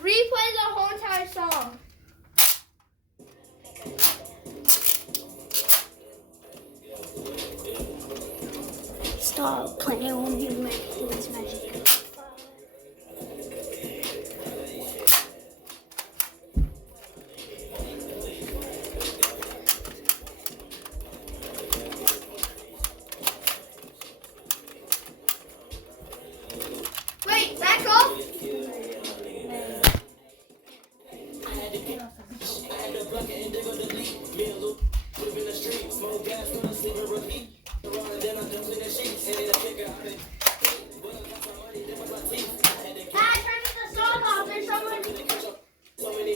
Replay the whole entire song. Stop playing when you make this magic. Wait, back off.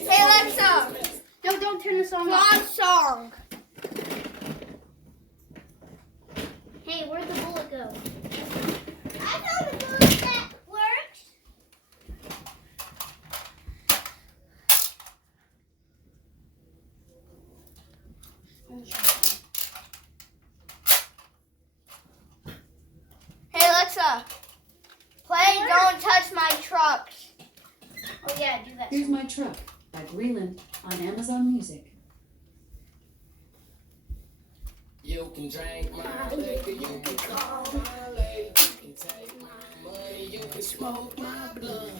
Hey Alexa, No, don't turn the song off. pause song. Hey, where'd the bullet go? I know the bullet that works. Hey Alexa, play Don't Touch My Trucks. Oh yeah, do that. Here's My Truck by Breland on Amazon Music. You can drink my liquor, you can call my lady, you can take my money, you can smoke my blood.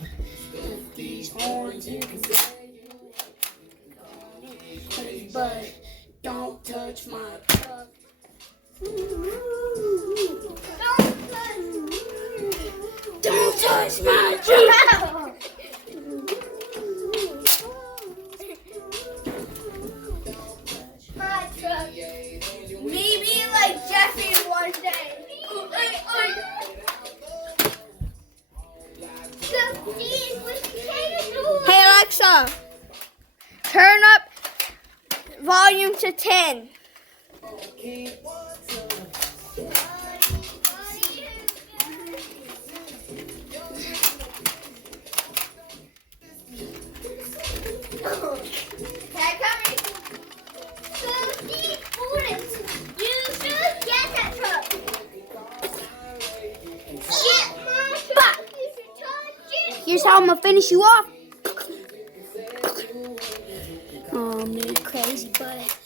If these horns, you can say you call me crazy, but don't touch my truck. Don't touch my truck. My truck. Maybe like Jeffy one day. Hey Alexa, turn up volume to 10. Here's how I'm gonna finish you off. Oh, me crazy butt.